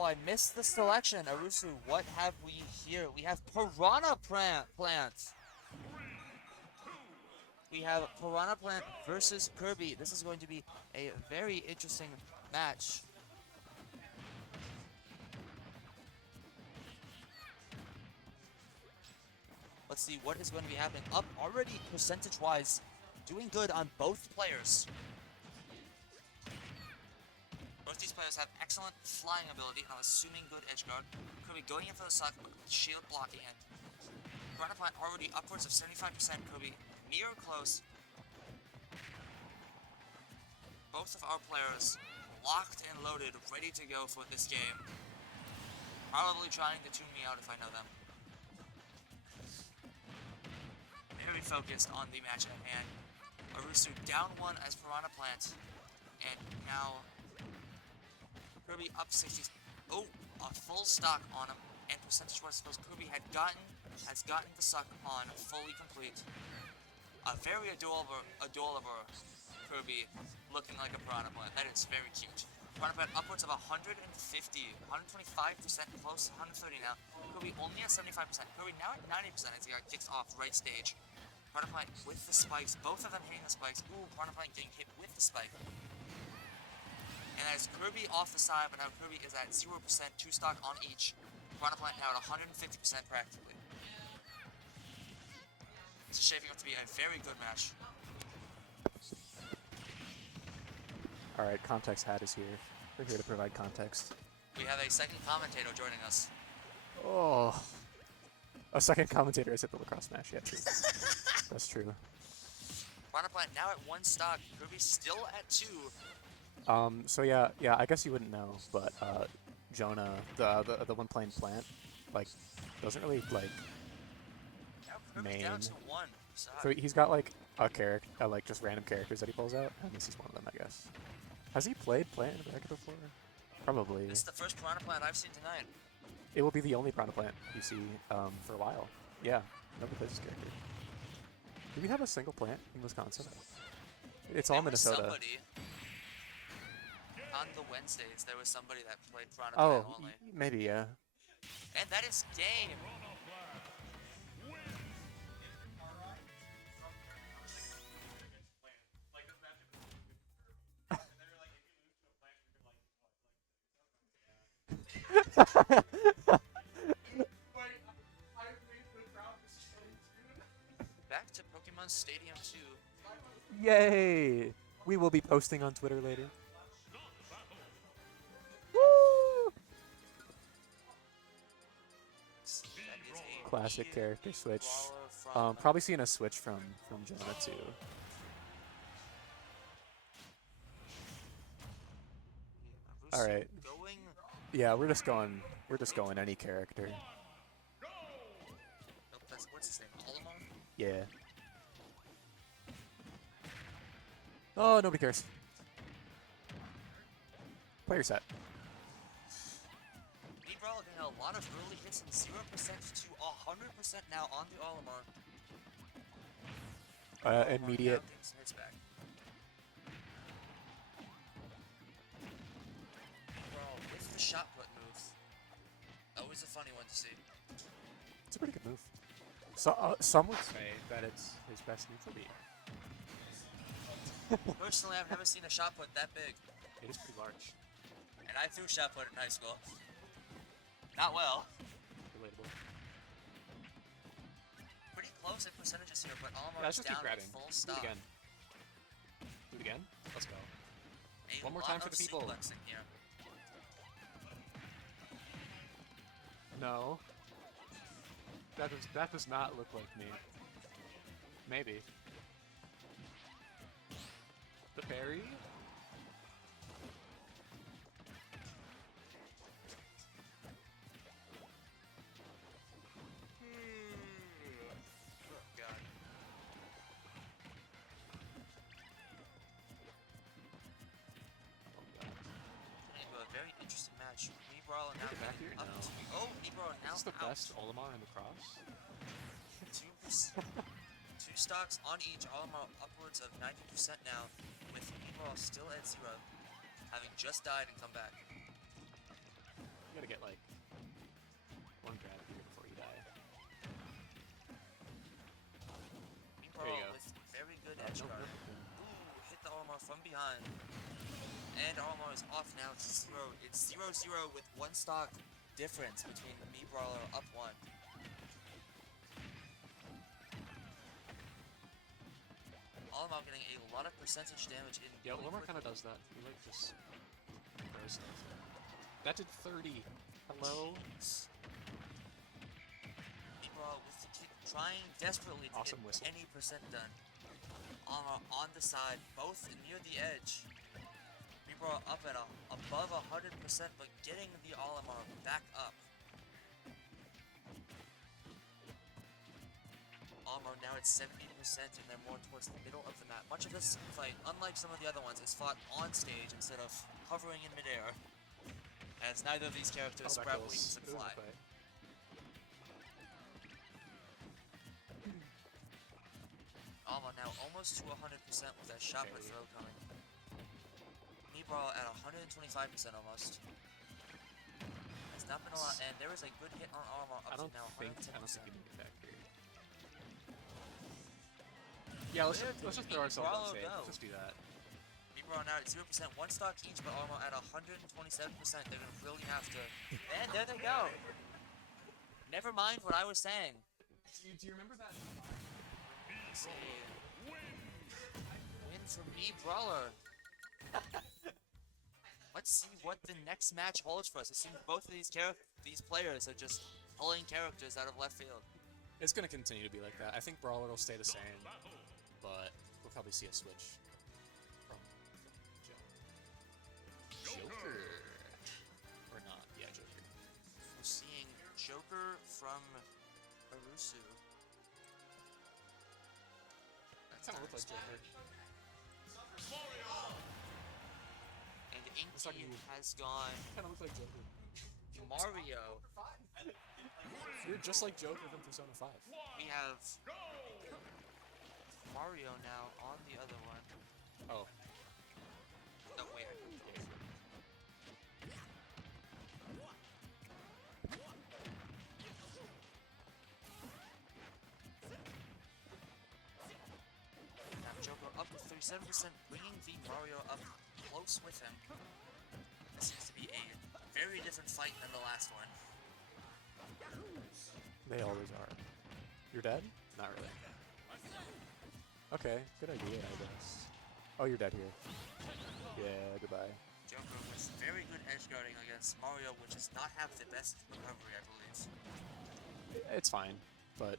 Oh, I missed the selection. Arusu, what have we here? We have Piranha Plant. We have Piranha Plant versus Kirby. This is going to be a very interesting match. Let's see what is going to be happening. Up already percentage-wise, doing good on both players. Both these players have excellent flying ability, and I'm assuming good edge guard. Kirby going in for the suck, shield blocking it. Piranha Plant already upwards of 75%. Kirby near close. Both of our players locked and loaded, ready to go for this game. Probably trying to tune me out if I know them. Very focused on the match at hand. Arusu down one as Piranha Plant. And now Kirby up 60. Oh, a full stock on him. And percentage-wise, suppose Kirby has gotten the suck on fully complete. A very adorable Kirby looking like a Piranha Plant. That is very cute. Piranha Plant upwards of 150, 125%, close to 130 now. Kirby only at 75%. Kirby now at 90% as he kicks off right stage. Piranha Plant with the spikes, both of them hitting the spikes. Ooh, Piranha Plant getting hit with the spike. And that is Kirby off the side, but now Kirby is at 0%, 2 stock on each. Piranha Plant now at 150% practically. This is shaping up to be a very good match. Alright, Context Hat is here. We're here to provide context. We have a second commentator joining us. Oh. A second commentator is at the lacrosse match, yeah, true. That's true. Piranha Plant now at 1 stock. Kirby still at 2. So yeah, I guess you wouldn't know, but Jonah, the one playing Plant, like, doesn't really like Now Kirby's main. down to 1. So he's got like a character, like just random characters that he pulls out, and this is one of them, I guess. Has he played Plant in America before? Probably. This is the first Piranha Plant I've seen tonight. It will be the only Piranha Plant you see for a while. Yeah, nobody plays this character. Do we have a single plant in Wisconsin? It's all Minnesota. Somebody on the Wednesdays, there was somebody that played Piranha Plant only. Maybe, yeah. And that is game. Back to Pokemon Stadium 2. Yay! We will be posting on Twitter later. Woo! Classic character switch. Probably seeing a switch from Jonah too. All right. Yeah, we're just going any character. What's his name? Olimar? Yeah. Oh, nobody cares. Player set. Brawl getting a lot of early hits from 0% to 100% now on the Olimar. Immediate. Hits back. Brawl with the shot put move. Always a funny one to see. It's a pretty good move. So, some would say that it's his best neutral beat. Personally, I've never seen a shot put that big. It is pretty large. And I threw shot put in high school. Not well. Relatable. Pretty close in percentages here, but Olimar Let's is just down keep grabbing. full Do stop. it again. Do it again. Let's go. A One more lot time for of the people. sequencing here. No. That does not look like me. Maybe. The parry? Oh god. Into a very interesting match. Nebro now back getting here? up No. to... Oh, Nebro now Is this the out. best Olimar in the cross? Two stocks on each, Olimar upwards of 90% now, with Nebro still at 0, having just died and come back. You gotta get like one grab here before you die. Meanwhile, There you go. with very good Oh, edge nope, guard. nope, nope. Ooh, hit the armor from behind. And armor is off now. It's 0. It's 0-0 with 1 stock difference between the Mii Brawler up 1. Alamo getting a lot of percentage damage in. Yeah, really Limar kind of quickly. does that. He like just throws stuff. That did 30. Hello? Meanwhile, with the kick trying desperately to Awesome get whistle. any percent done. Alamo on the side, both near the edge. Meanwhile, up at above 100%, but getting the Alamo back up. Alamo now at 70%, and they're more towards the middle of the map. Much of this fight, unlike some of the other ones, is fought on stage instead of hovering in midair, as neither of these characters that sprout kills. wings and It was a fly. fight. Alamo now almost to 100% with that shot with Okay. throw coming. Meatball at 125% almost. It's not been a lot, and there is a good hit on Alamo up I don't to now think 110%. you can get back here. Yeah, let's just throw ourselves on stage. Let's just do that. Meatball now at 0%, 1 stock each, but Alamo at 127%. They're gonna really have to. And there they go. Never mind what I was saying. Do you remember that? Let's see. Win for me, Brawler. Let's see what the next match holds for us. It seems both of these players are just pulling characters out of left field. It's gonna continue to be like that. I think Brawler will stay the same, but we'll probably see a switch from Joker. Or not. Yeah, Joker. We're seeing Joker from Arusu. That kind of looked like Joker. And It's like Inky you- has gone Kind of looked like Joker. Mario. You're just like Joker from Persona 5. We have Mario now on the other one. Oh. No, wait. Now Joker up to 37%, bringing the Mario up close with him. This seems to be a very different fight than the last one. They always are. You're dead? Not really. Okay, good idea, I guess. Oh, you're dead here. Yeah, goodbye. Joker with very good edge guarding against Mario, which does not have the best recovery, I believe. It's fine, but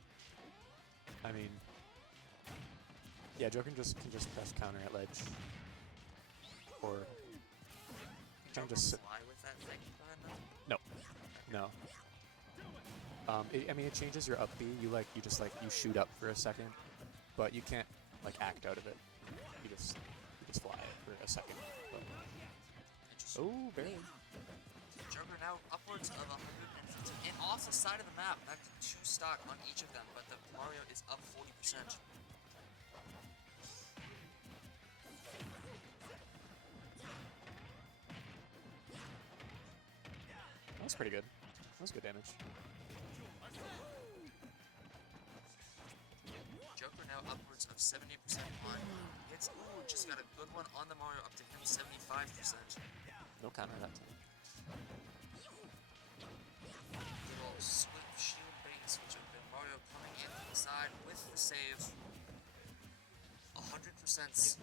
I mean, yeah, Joker can just press counter at ledge, or can just sit. Fly with that thing behind them? No. I mean, it changes your up B. You shoot up for a second, but you can't like act out of it. You just fly for a second. But... Interesting. Oh, barely. Joker now upwards of 150 and off the side of the map. Back to 2 stock on each of them, but the Mario is up 40%. That was pretty good. That was good damage. Joker now upwards of 70% on hits. Ooh, just got a good one on the Mario, up to him 75%. No counter that time. Little swift shield bait switch of the Mario coming in from the side with the save. 100%.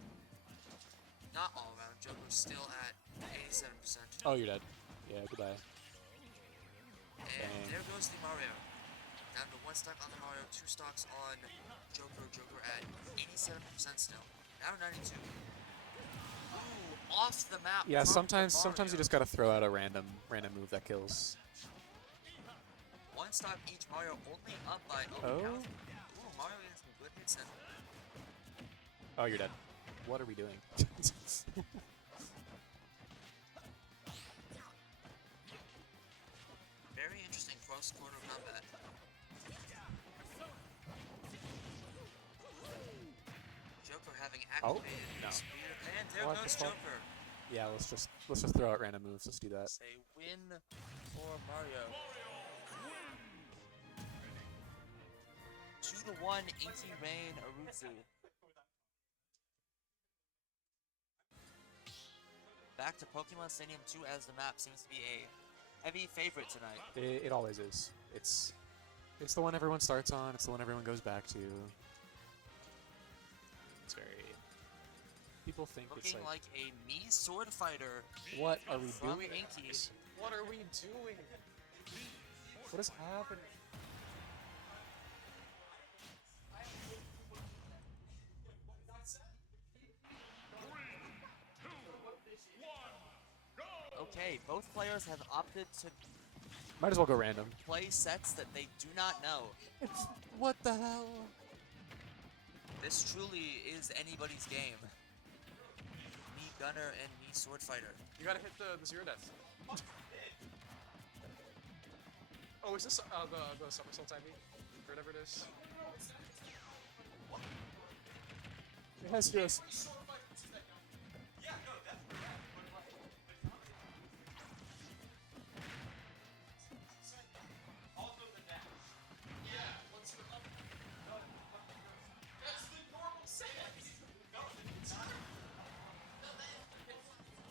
Not all around. Joker's still at 87%. Oh, you're dead. Yeah, goodbye. And Dang. there goes the Mario. Down to 1 stock on the Mario, 2 stocks on Joker. Joker at 87% still. Now 92. Ooh, off the map. Yeah, from sometimes you Mario. just gotta throw out a random move that kills. 1 stock each. Mario only up by Oh. Ooh, Mario getting some good hits in. Oh, you're dead. What are we doing? Very interesting cross-quarter combat. Joker having activated no. his spear, and there What goes the fuck? Joker. Yeah, let's just Let's just throw out random moves. Let's do that. Say win for Mario. 2-1, Inky, Rain, Arusu. Back to Pokemon Stadium 2 as the map seems to be a heavy favorite tonight. It always is. It's the one everyone starts on. It's the one everyone goes back to. It's very. People think Looking it's like a Mii sword fighter. What are we from doing? Inky. What are we doing? What is happening? Okay, both players have opted to Might as well go random. play sets that they do not know. What the hell? This truly is anybody's game. Mii Gunner and Mii Sword Fighter. You gotta hit the zero death. Oh, is this the somersault timing? Or whatever it is? Yes, yes.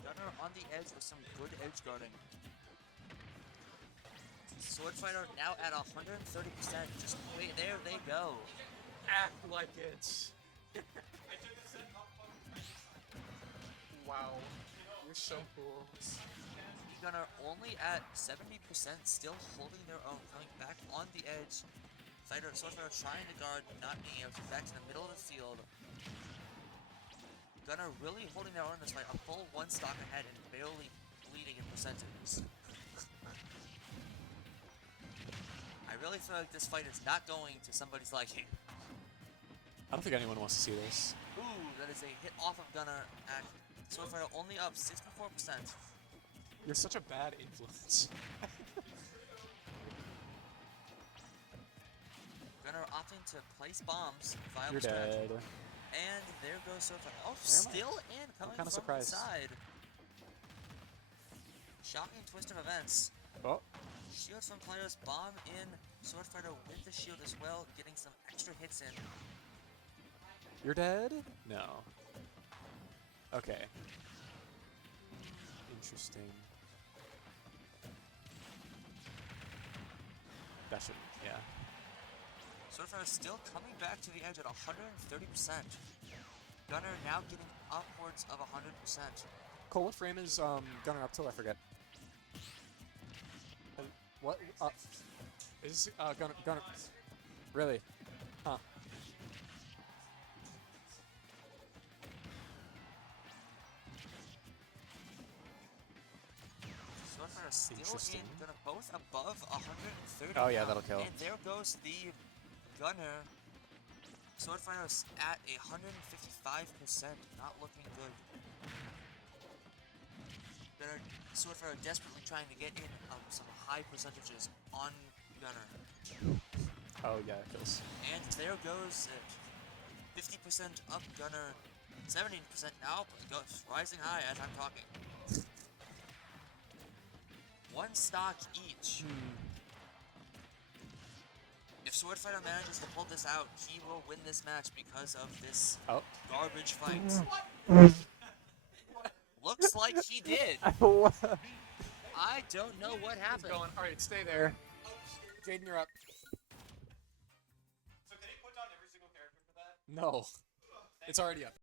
Gunner on the edge with some good edge guarding. Sword Fighter now at 130%. Just wait, there they go. Act like it. Wow. You're so cool. Mii Gunner only at 70%, still holding their own, coming back on the edge. Sword Fighter trying to guard, not being able to get back to the middle of the field. Gunner really holding their own in this fight, a full one stock ahead and barely bleeding in percentages. I really feel like this fight is not going to somebody's liking. I don't think anyone wants to see this. Ooh, that is a hit off of Gunner at Sword Fighter only up 64%. You're such a bad influence. Gunner opting to place bombs, viable You're strategy. dead. And there goes Sword Fighter. Oh, Never mind. still in, coming kinda from surprised. the side. Shocking twist of events. Oh, Shields from players, bomb in, Sword Fighter with the shield as well, getting some extra hits in. you're dead? No. Okay. Interesting. That should, yeah. Sword Fighter still coming back to the edge at 130%. Gunner now getting upwards of 100%. Cole, what frame is Gunner up till? I forget. What? Is Gunner? Really? Huh? Sword Fighter still Interesting. in, Gunner both above 130. Oh yeah, now. that'll kill. And there goes the Gunner. Sword Fighter's at 155%, not looking good. Gunner, Sword Fighter desperately trying to get in some high percentages on Gunner. Oh yeah, it kills. And there goes it. 50% up Gunner, 17% now, but goes rising high as I'm talking. One stock each. If Sword Fighter manages to pull this out, he will win this match because of this Oh. garbage fight. Looks like he did. I don't know what happened. Going. All right, stay there. Jaden, you're up. So can he put down every single character for that? No. It's already up.